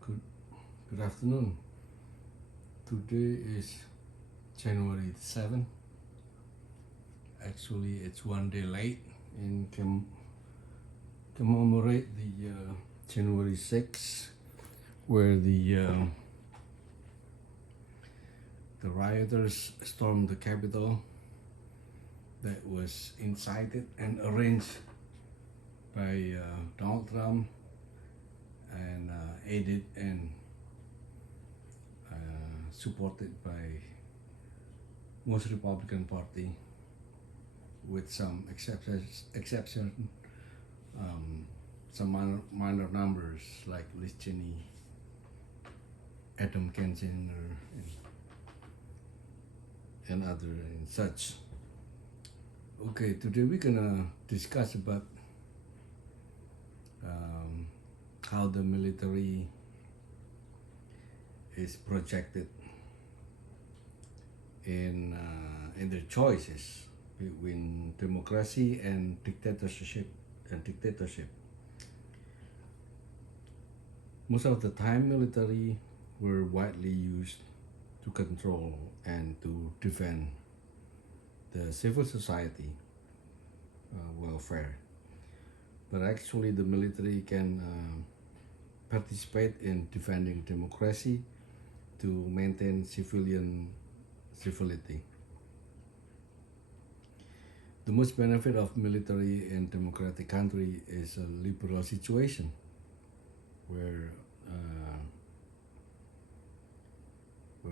Good afternoon. Today is January 7th. Actually, it's one day late in commemorate the January 6th, where the rioters stormed the Capitol that was incited and arranged by Donald Trump and aided and supported by most Republican Party, with some exception, some minor numbers like Liz Cheney, Adam Kinzinger, and other and such. Okay, today we're gonna discuss about how the military is projected in their choices between democracy and dictatorship. Most of the time, military were widely used to control and to defend the civil society welfare. But actually, the military can participate in defending democracy to maintain civilian civility. The most benefit of military in democratic country is a liberal situation where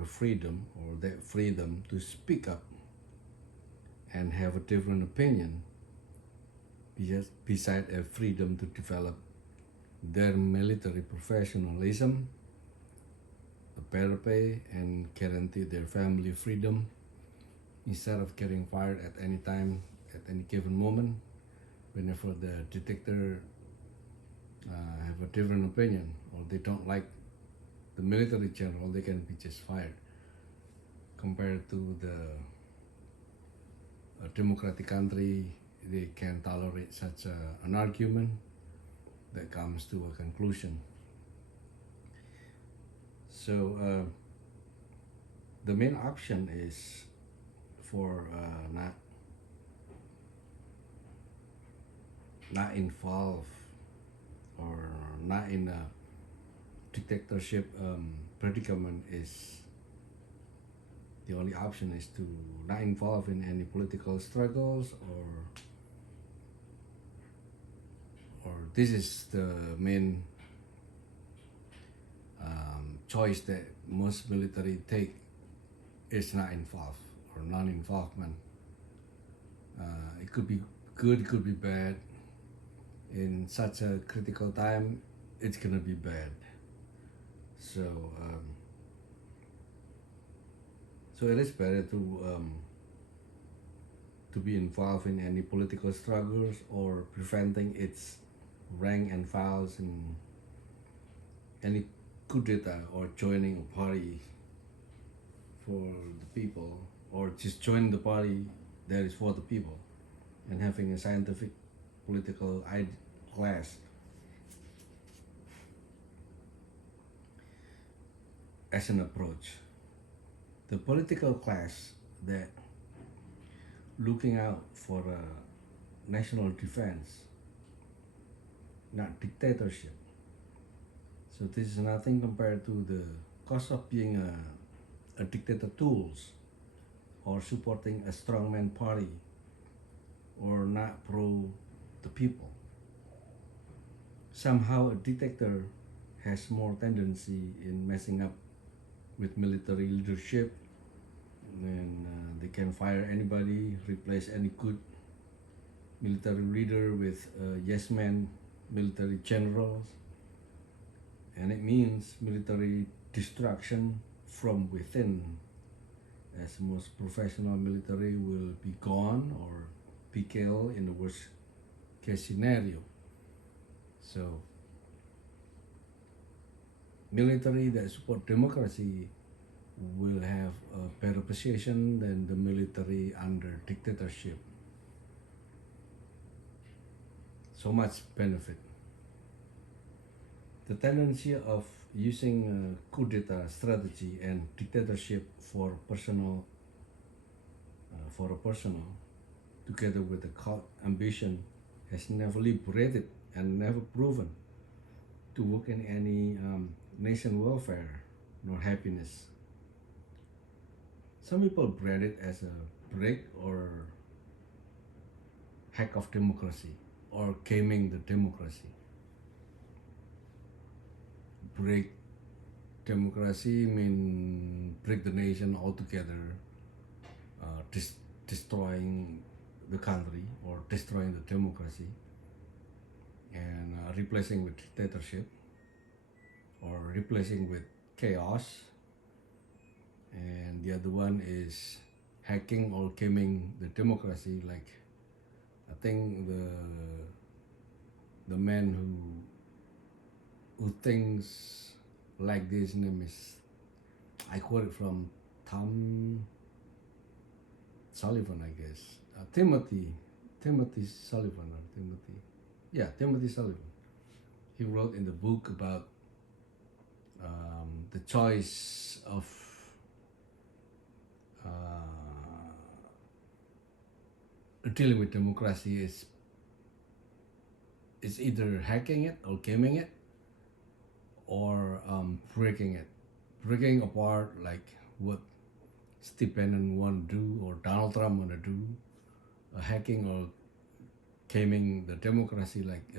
freedom, or that freedom to speak up and have a different opinion, beside a freedom to develop their military professionalism, a better pay, and guarantee their family freedom instead of getting fired at any time, at any given moment, whenever the dictator have a different opinion or they don't like the military general, they can be just fired. Compared to a democratic country, they can tolerate such an argument that comes to a conclusion. So the main option is for not involved or not in a dictatorship predicament. Is the only option is to not involve in any political struggles, or this is the main choice that most military take, is not involved or non-involvement. It could be good, it could be bad. In such a critical time, it's gonna be bad. So it is better to be involved in any political struggles or preventing its rank and files in any coup d'etat, or joining a party for the people, or just join the party that is for the people, and having a scientific political class as an approach. The political class that looking out for national defense, not dictatorship. So this is nothing compared to the cost of being a dictator tools, or supporting a strongman party, or not pro the people. Somehow a dictator has more tendency in messing up with military leadership, and they can fire anybody, replace any good military leader with yes men military generals, and it means military destruction from within, as most professional military will be gone or be killed in the worst case scenario. So military that support democracy will have a better position than the military under dictatorship. So much benefit. The tendency of using coup d'etat strategy and dictatorship for a personal, together with the cult ambition, has never liberated and never proven to work in any nation welfare nor happiness. Some people brand it as a break or hack of democracy or gaming the democracy. Break democracy mean break the nation altogether, destroying the country or destroying the democracy and replacing with dictatorship or replacing with chaos. And the other one is hacking or gaming the democracy. Like I think the man who thinks like this name is, I quote it from Tom Sullivan, I guess. Timothy Sullivan or Timothy, yeah, Timothy Sullivan. He wrote in the book about the choice of dealing with democracy is either hacking it or gaming it or breaking apart like what Steve Bannon want to do or Donald Trump want to do, hacking or gaming the democracy like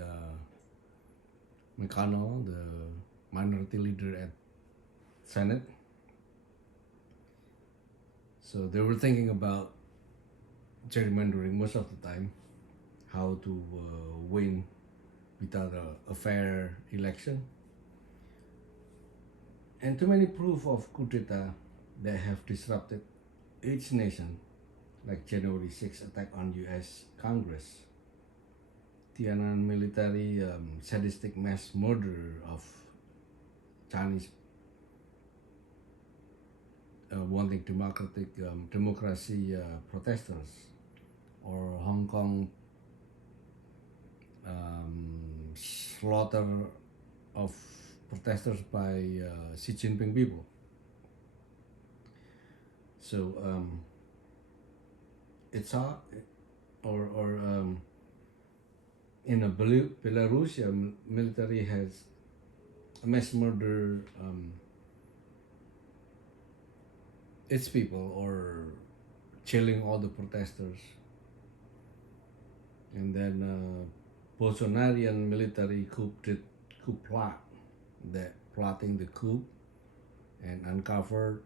McConnell, the minority leader at Senate. So they were thinking about gerrymandering most of the time, how to win without a fair election. And too many proof of coup d'etat that have disrupted each nation, like January 6th attack on U.S. Congress, Tiananmen military sadistic mass murder of Chinese wanting democracy protesters, or Hong Kong slaughter of protesters by Xi Jinping people. So it's hard, or in a Belarusia military has mass murder its people or killing all the protesters. And then Bolsonarian military coup plot, that plotting the coup and uncovered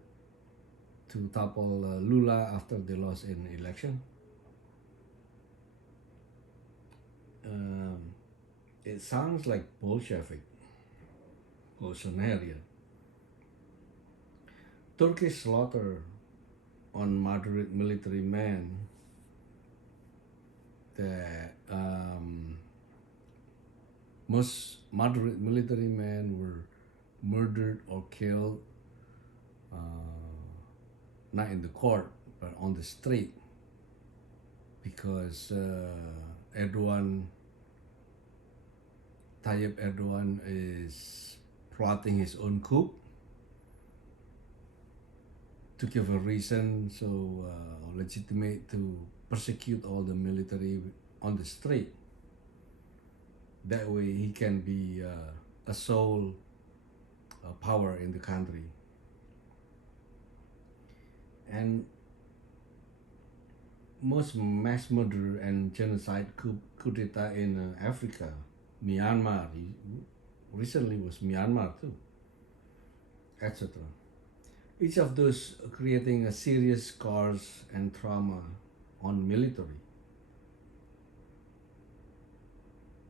to topple Lula after they lost an election. It sounds like Bolshevik, Bolsonarian. Turkish slaughter on moderate military men that most moderate military men were murdered or killed not in the court but on the street because Tayyip Erdogan is plotting his own coup to give a reason so legitimate to persecute all the military on the street. That way he can be a sole power in the country. And most mass murder and genocide coup d'etat in Africa, Myanmar, recently was Myanmar too, etc. Each of those creating a serious scars and trauma on military,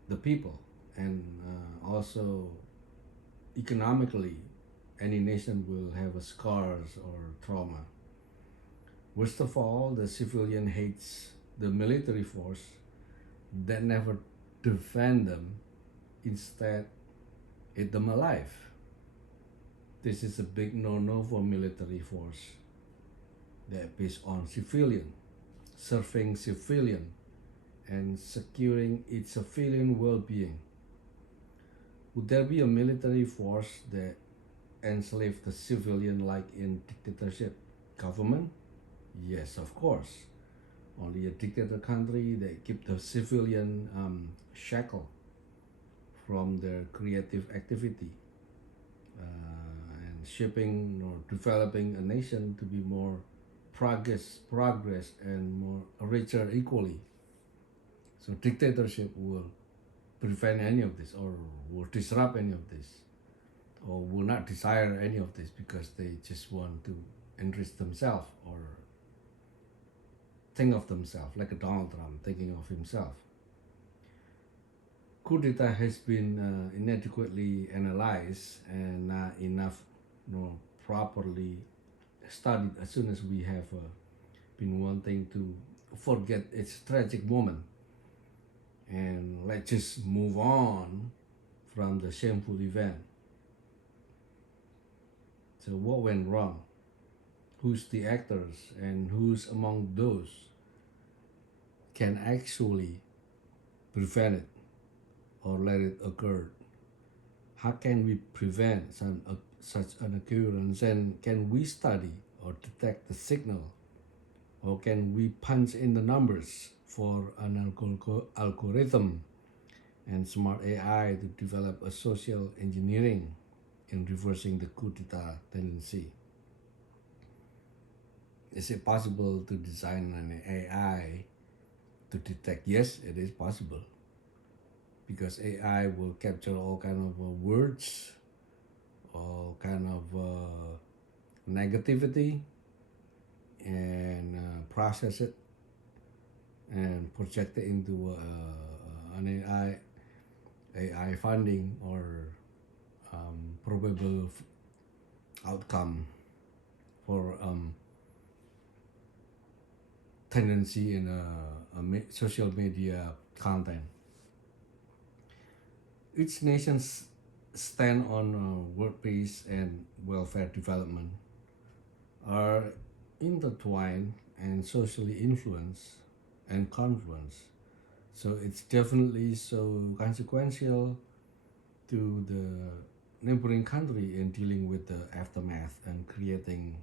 the people, and also economically, any nation will have a scars or trauma. Worst of all, the civilian hates the military force that never defend them, instead eat them alive. This is a big no-no for military force that based on civilian, serving civilian, and securing its civilian well-being. Would there be a military force that enslave the civilian like in dictatorship government? Yes, of course. Only a dictator country that keep the civilian shackled from their creative activity and shaping or developing a nation to be more progress and more richer equally. So dictatorship will prevent any of this or will disrupt any of this or will not desire any of this because they just want to enrich themselves or think of themselves like a Donald Trump thinking of himself. Coup d'etat has been inadequately analyzed and not enough, properly studied as soon as we have been wanting to forget its tragic moment and let's just move on from the shameful event. So what went wrong? Who's the actors and who's among those can actually prevent it or let it occur? How can we prevent such an occurrence, and can we study or detect the signal, or can we punch in the numbers for an algorithm and smart AI to develop a social engineering in reversing the coup d'etat tendency? Is it possible to design an AI to detect? Yes, it is possible, because AI will capture all kind of words, all kind of negativity, and process it and project it into an AI finding or probable outcome for tendency in social media content. Each nation's stand on world peace and welfare development are intertwined and socially influenced and confluence. So it's definitely so consequential to the neighboring country in dealing with the aftermath and creating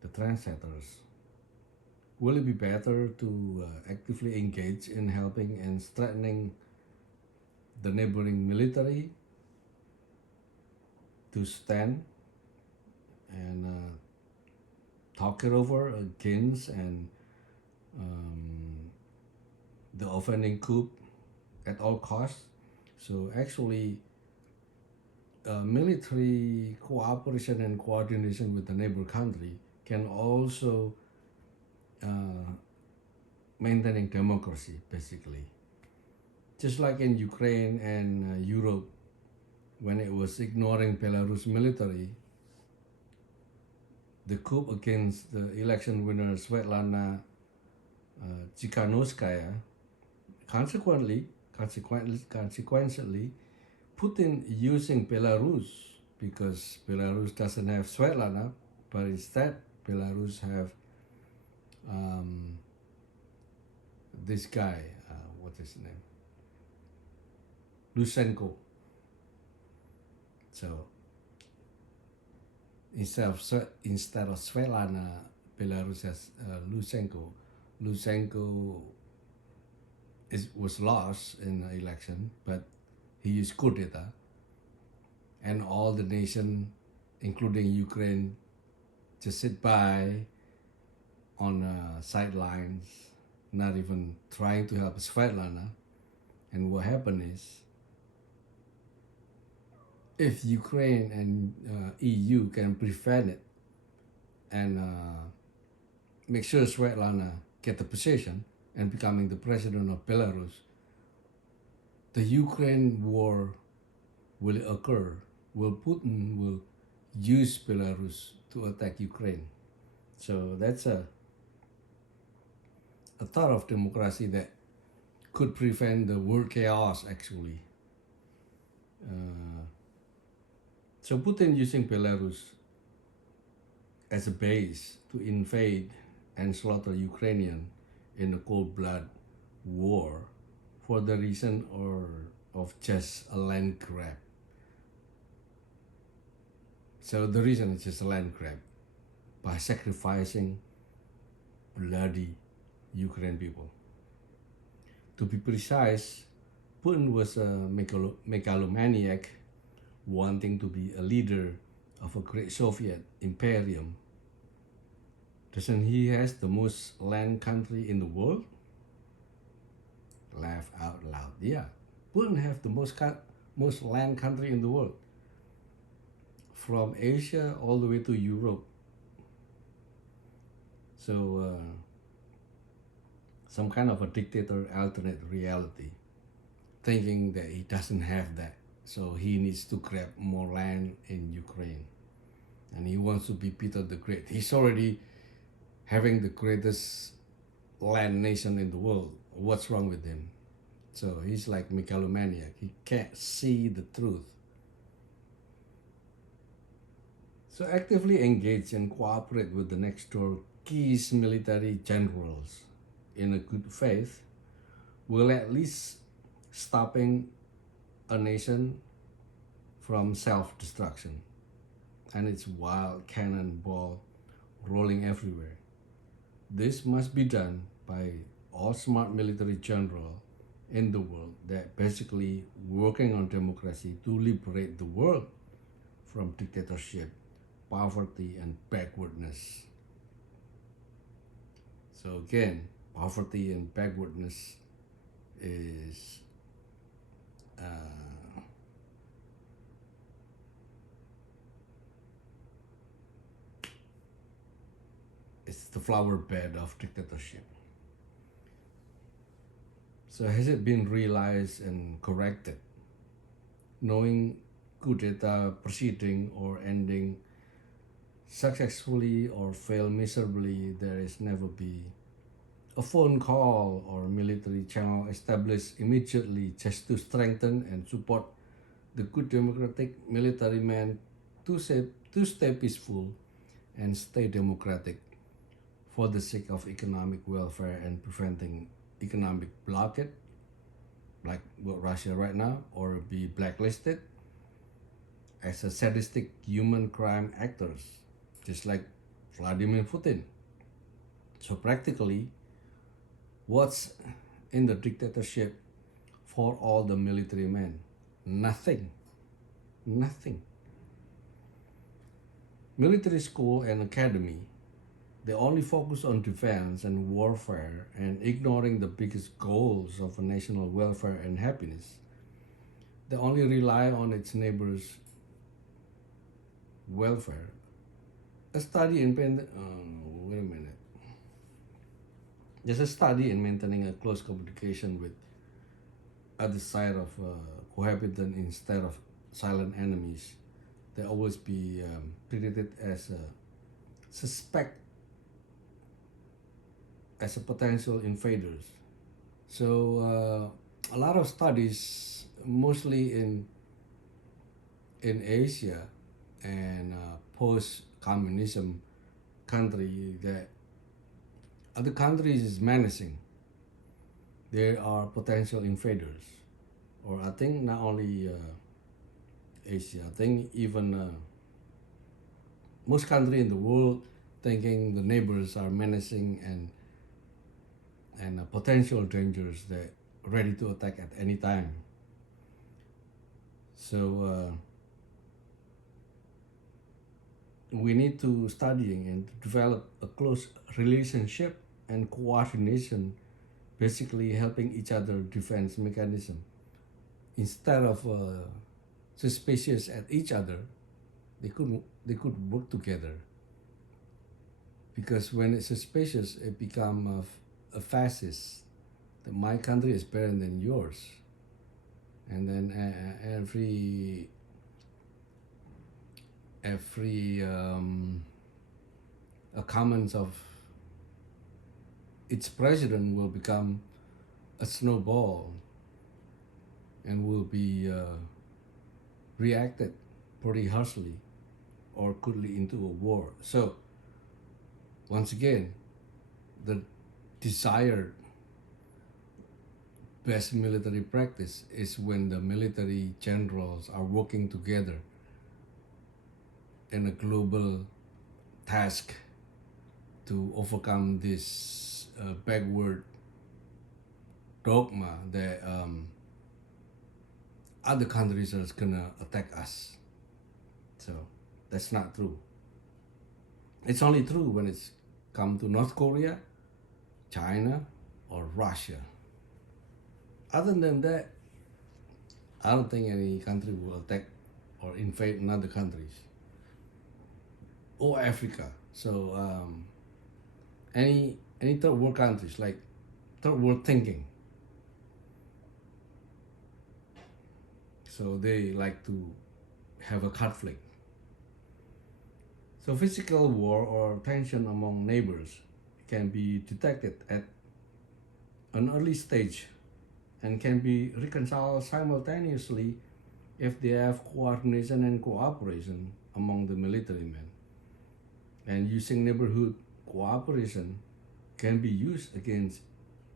the trendsetters. Will it be better to actively engage in helping and strengthening the neighboring military to stand and talk it over against and the offending coup at all costs? So actually, military cooperation and coordination with the neighbor country can also maintaining democracy, basically. Just like in Ukraine and Europe, when it was ignoring Belarus military, the coup against the election winner Svetlana Tsikhanouskaya, consequently, Putin using Belarus, because Belarus doesn't have Svetlana, but instead Belarus have this guy, what's his name? Lysenko. So instead of Svetlana, Belarus has Lysenko. Lysenko was lost in the election, but he used coup d'etat, and all the nation, including Ukraine, just sit by on sidelines, not even trying to help Svetlana. And what happened is, if Ukraine and EU can prevent it and make sure Svetlana get the position and becoming the president of Belarus, the Ukraine war will occur. Putin will use Belarus to attack Ukraine. So that's a thought of democracy that could prevent the world chaos, actually. So Putin using Belarus as a base to invade and slaughter Ukrainian in a cold blood war for the reason or of just a land grab. So the reason it's just a land grab, by sacrificing bloody Ukraine people. To be precise, Putin was a megalomaniac wanting to be a leader of a great Soviet imperium. Doesn't he has the most land country in the world? Laugh out loud. Yeah, Putin have the most land country in the world, from Asia all the way to Europe. So some kind of a dictator alternate reality, thinking that he doesn't have that, so he needs to grab more land in Ukraine, and he wants to be Peter the Great. He's already having the greatest land nation in the world. What's wrong with him? So he's like megalomaniac. He can't see the truth. So actively engage and cooperate with the next door key military generals in a good faith will at least stopping a nation from self-destruction and its wild cannonball rolling everywhere. This must be done by all smart military generals in the world that basically working on democracy to liberate the world from dictatorship, poverty, and backwardness. So again, poverty and backwardness is it's the flower bed of dictatorship. So has it been realized and corrected? Knowing coup d'etat proceeding or ending successfully or fail miserably, there is never be a phone call or military channel established immediately just to strengthen and support the good democratic military men to stay peaceful and stay democratic for the sake of economic welfare and preventing economic blockade like what Russia right now, or be blacklisted as a sadistic human crime actors just like Vladimir Putin. So practically, what's in the dictatorship for all the military men? Nothing. Nothing. Military school and academy, they only focus on defense and warfare and ignoring the biggest goals of a national welfare and happiness. They only rely on its neighbors' welfare. A study in wait a minute. There's a study in maintaining a close communication with other side of cohabitant instead of silent enemies. They always be treated as a suspect, as a potential invaders. So a lot of studies, mostly in Asia and post-communism country, that other countries is menacing. There are potential invaders, or I think not only Asia. I think even most countries in the world thinking the neighbors are menacing and potential dangers that ready to attack at any time. So we need to studying and to develop a close relationship and coordination, basically helping each other defense mechanism. Instead of suspicious at each other, they could work together. Because when it's suspicious, it become a fascist. That my country is better than yours, and then every a comments of its president will become a snowball and will be reacted pretty harshly or could lead into a war. So once again, the desired best military practice is when the military generals are working together in a global task to overcome this backward dogma that other countries are gonna attack us. So that's not true. It's only true when it's come to North Korea, China, or Russia. Other than that, I don't think any country will attack or invade another countries or Africa. So any third world countries like third world thinking. So they like to have a conflict. So physical war or tension among neighbors can be detected at an early stage and can be reconciled simultaneously if they have coordination and cooperation among the military men. And using neighborhood cooperation can be used against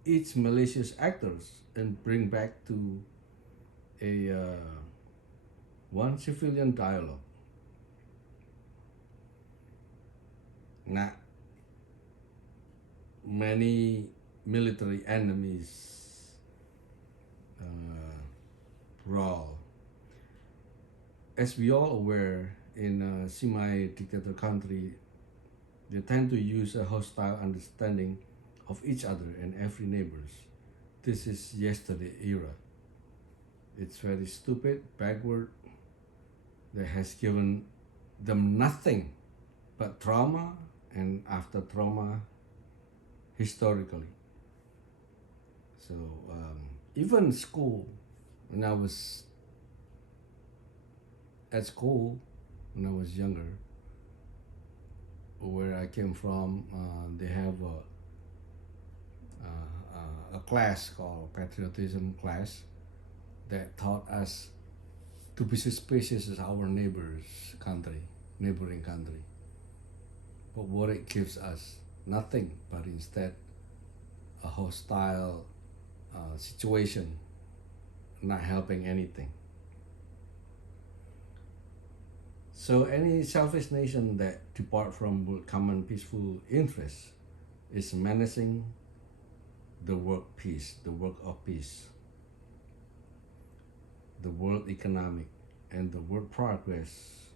each malicious actors and bring back to a one civilian dialogue. Not many military enemies brawl. As we all aware, in a semi-dictator country, they tend to use a hostile understanding of each other and every neighbors. This is yesterday era. It's very stupid, backward, that has given them nothing but trauma and after trauma historically. So even school, when I was at school, when I was younger, where I came from, they have a class called patriotism class that taught us to be suspicious of our neighboring country. But what it gives us, nothing, but instead a hostile situation, not helping anything. So any selfish nation that depart from common peaceful interests is menacing the work peace, the work of peace, the world economic, and the world progress,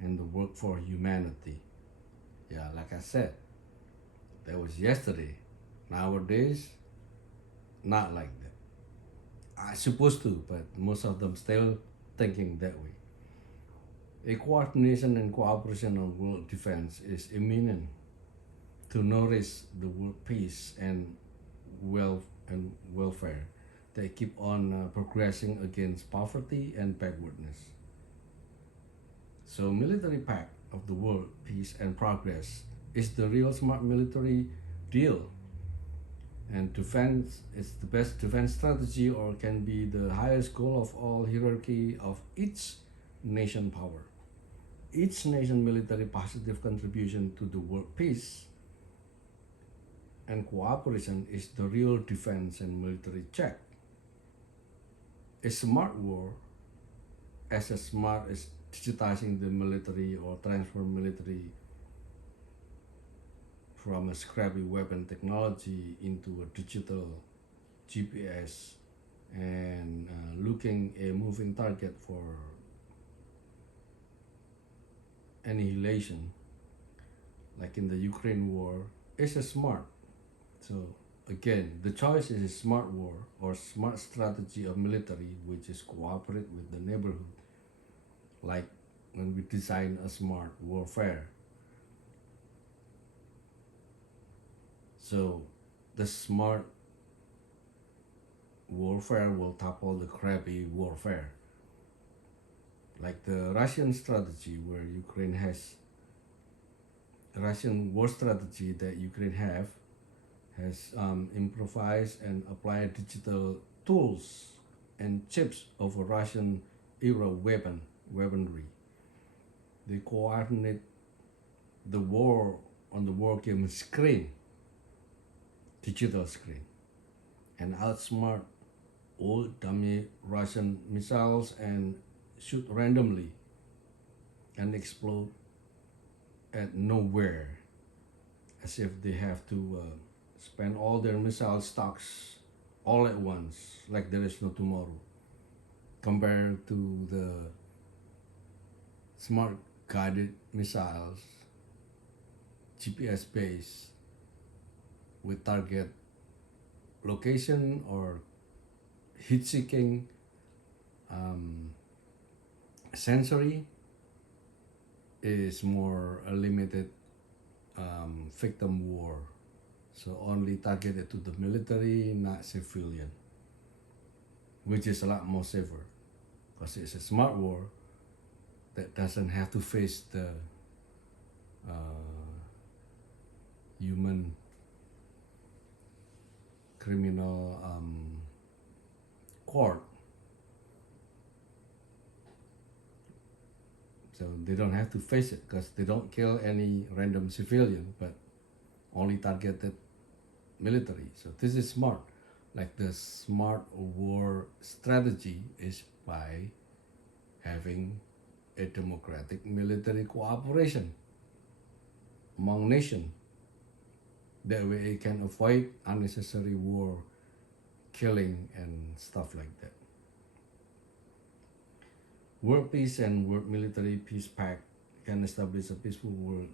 and the work for humanity. Yeah, like I said, that was yesterday. Nowadays, not like that. I supposed to, but most of them still thinking that way. A coordination and cooperation on world defense is imminent to nourish the world peace and welfare. They keep on progressing against poverty and backwardness. So military pact of the world peace and progress is the real smart military deal. And defense is the best defense strategy or can be the highest goal of all hierarchy of each nation power. Each nation military positive contribution to the world peace and cooperation is the real defense and military check. A smart war, as smart as digitizing the military or transform military from a scrappy weapon technology into a digital GPS and looking a moving target for annihilation, like in the Ukraine war, is a smart. So again, the choice is a smart war or smart strategy of military, which is cooperate with the neighborhood, like when we design a smart warfare. So the smart warfare will topple the crappy warfare. Like the Russian strategy where Ukraine has Russian war strategy that Ukraine has improvised and applied digital tools and chips of a Russian era weaponry. They coordinate the war on the war game screen, digital screen, and outsmart old dummy Russian missiles and shoot randomly and explode at nowhere, as if they have to spend all their missile stocks all at once, like there is no tomorrow, compared to the smart guided missiles, GPS based, with target location or heat seeking um, sensory, is more a limited victim war. So only targeted to the military, not civilian, which is a lot more safer because it's a smart war that doesn't have to face the human criminal court. So they don't have to face it because they don't kill any random civilian, but only targeted military. So this is smart. Like the smart war strategy is by having a democratic military cooperation among nations. That way it can avoid unnecessary war, killing, and stuff like that. World peace and world military peace pact can establish a peaceful world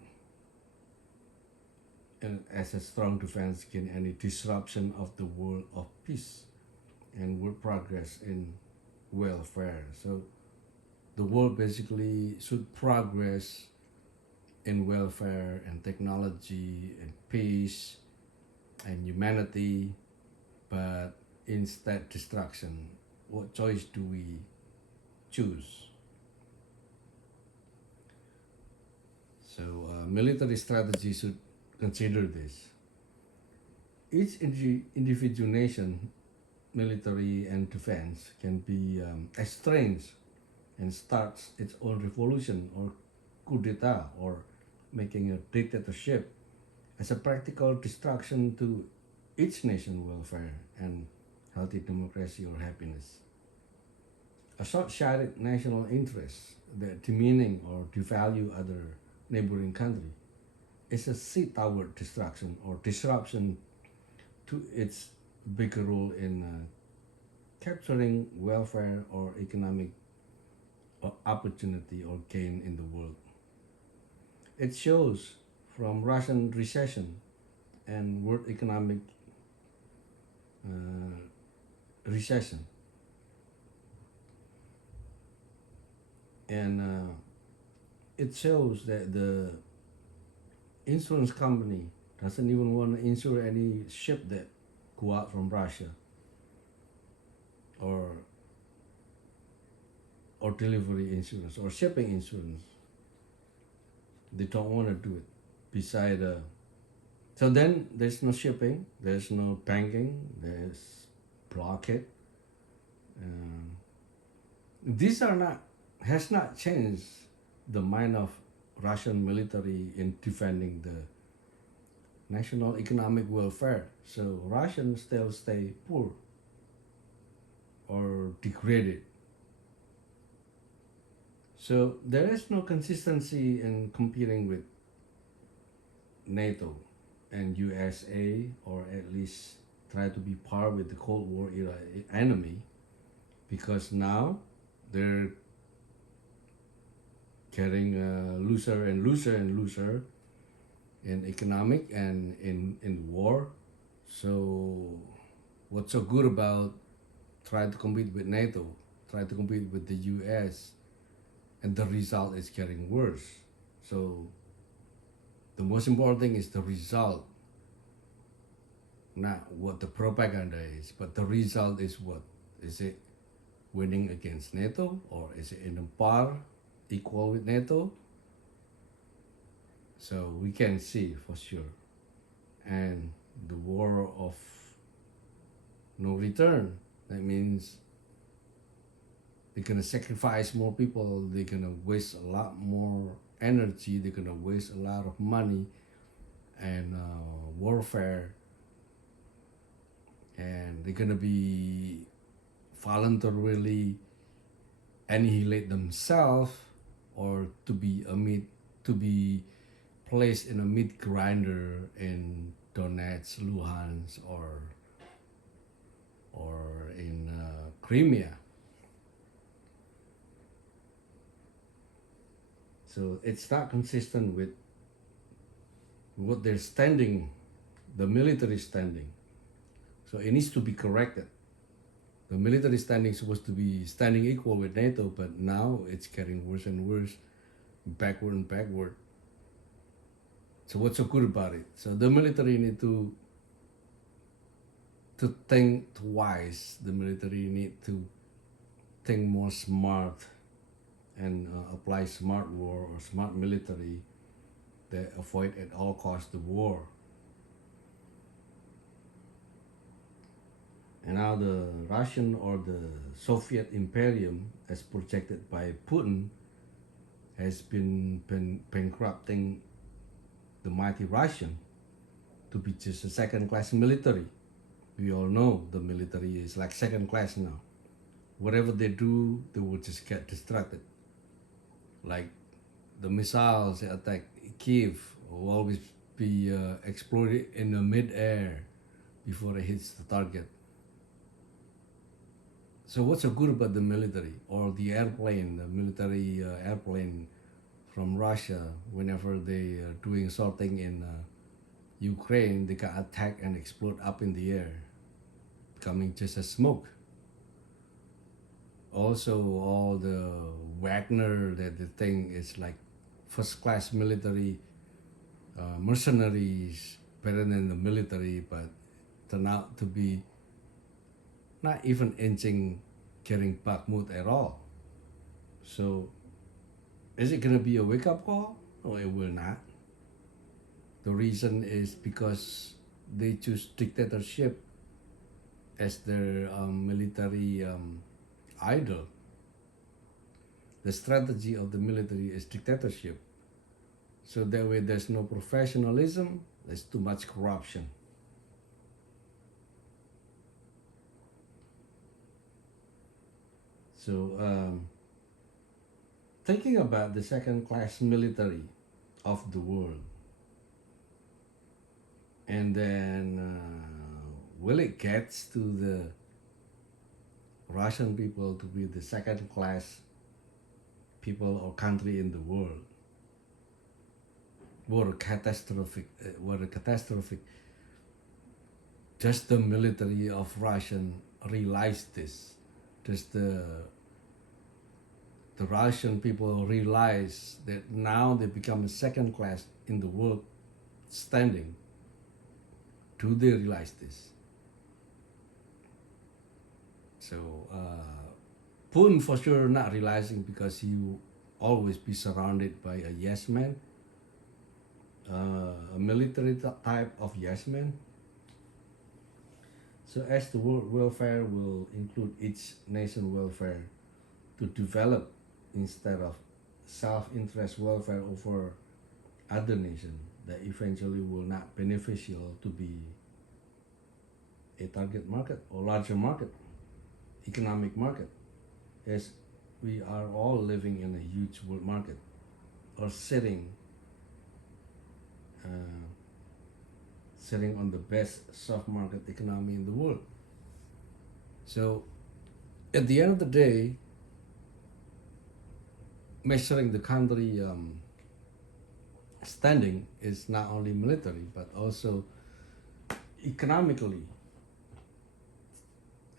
and as a strong defense against any disruption of the world of peace and world progress in welfare. So the world basically should progress in welfare and technology and peace and humanity, but instead destruction. What choice do we choose? So military strategy should consider this. Each individual nation, military and defense, can be estranged and starts its own revolution or coup d'etat or making a dictatorship as a practical destruction to each nation welfare and healthy democracy or happiness. A short-sighted national interest that demeaning or devalue other neighboring country is a sea toward destruction or disruption to its bigger role in capturing welfare or economic opportunity or gain in the world. It shows from Russian recession and world economic uh, recession, and it shows that the insurance company doesn't even want to insure any ship that go out from Russia or delivery insurance or shipping insurance. They don't want to do it. Beside, so then there's no shipping, there's no banking, there's blockade. These are not has not changed the mind of Russian military in defending the national economic welfare. So Russians still stay poor or degraded. So there is no consistency in competing with NATO and USA, or at least try to be par with the Cold War era enemy, because now they're getting looser and looser and looser in economic and in war. So what's so good about try to compete with NATO, try to compete with the US, and the result is getting worse. So the most important thing is the result, not what the propaganda is, but the result is what? Is it winning against NATO, or is it in a par, equal with NATO? So we can see for sure. And the war of no return, that means they're gonna sacrifice more people, they're gonna waste a lot more energy, they're gonna waste a lot of money and warfare, and they're gonna be voluntarily annihilate themselves or to be placed in a meat grinder in Donetsk, Luhansk, or in Crimea. So it's not consistent with what they're standing, the military standing. So it needs to be corrected. The military standing is supposed to be standing equal with NATO, but now it's getting worse and worse, backward and backward. So what's so good about it? So the military need to think twice. The military need to think more smart and apply smart war or smart military that avoid at all costs the war. And now the Russian or the Soviet imperium, as projected by Putin, has been bankrupting the mighty Russian to be just a second-class military. We all know the military is like second class now. Whatever they do, they will just get distracted. Like the missiles that attack Kiev will always be exploded in the mid-air before it hits the target. So what's so good about the military or the airplane, the military airplane from Russia? Whenever they are doing something in Ukraine, they got attacked and explode up in the air, becoming just a smoke. Also, all the Wagner, that the thing is like first-class military mercenaries, better than the military, but turn out to be not even inching getting Bakhmut at all. So, is it gonna be a wake-up call? No, it will not. The reason is because they choose dictatorship as their military idol. The strategy of the military is dictatorship. So that way there's no professionalism, there's too much corruption. So thinking about the second-class military of the world, and then will it get to the Russian people to be the second-class people or country in the world? What a catastrophic! Does the military of Russian realize this? Does the Russian people realize that now they become a second class in the world standing? Do they realize this? So Putin for sure not realizing, because he will always be surrounded by a yes man, a military type of yes man. So as the world welfare will include each nation welfare to develop instead of self-interest welfare over other nations, that eventually will not beneficial to be a target market or larger market, economic market, as we are all living in a huge world market or sitting on the best soft market economy in the world. So at the end of the day, measuring the country standing is not only military but also economically.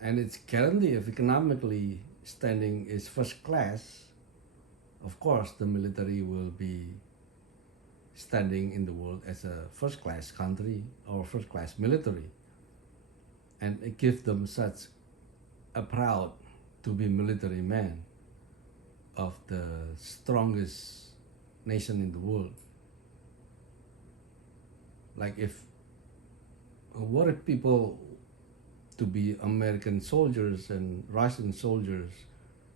And it's guarantee if economically standing is first class, of course the military will be standing in the world as a first class country or first class military. And it gives them such a proud to be military man of the strongest nation in the world. Like what if people to be American soldiers and Russian soldiers,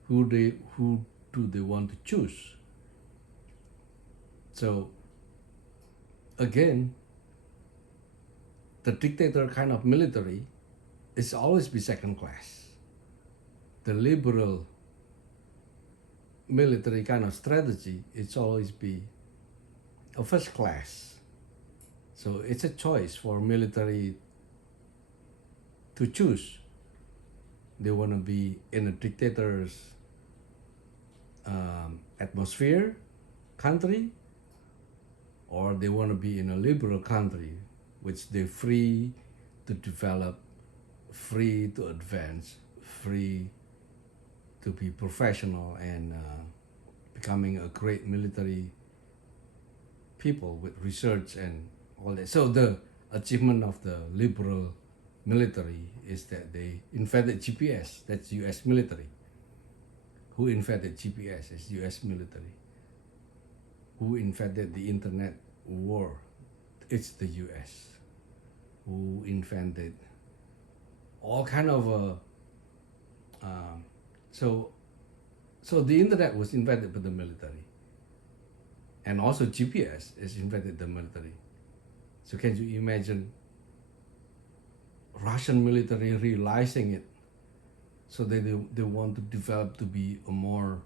who do they want to choose? So again, the dictator kind of military is always be second class. the liberal military kind of strategy, it's always be a first class. So it's a choice for military to choose. They want to be in a dictator's atmosphere, country, or they want to be in a liberal country, which they're free to develop, free to advance, free to be professional and becoming a great military people with research and all that. So the achievement of the liberal military is that they invented GPS. That's U.S. military. Who invented GPS? It's U.S. military. Who invented the internet war? It's the U.S. Who invented all kind of so the internet was invented by the military, and also GPS is invented the military. So can you imagine Russian military realizing it? So they want to develop to be a more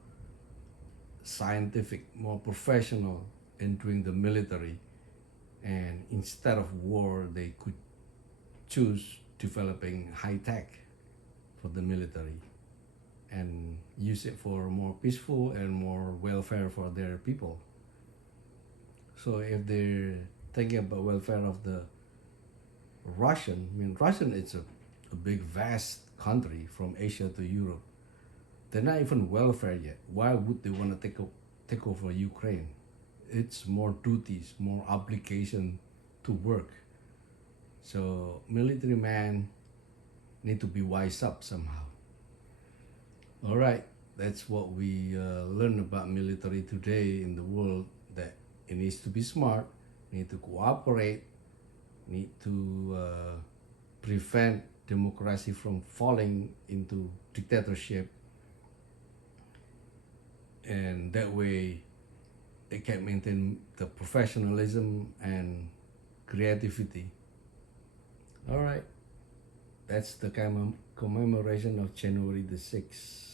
scientific, more professional entering the military, and instead of war, they could choose developing high tech for the military and use it for more peaceful and more welfare for their people. So if they're thinking about welfare of the Russian, I mean Russian is a big vast country from Asia to Europe. They're not even welfare yet. Why would they want to take over Ukraine? It's more duties, more obligation to work. So military men need to be wise up somehow. All right, that's what we learn about military today in the world. That it needs to be smart, need to cooperate, need to prevent democracy from falling into dictatorship, and that way it can maintain the professionalism and creativity. All right, that's the commemoration of January the 6th.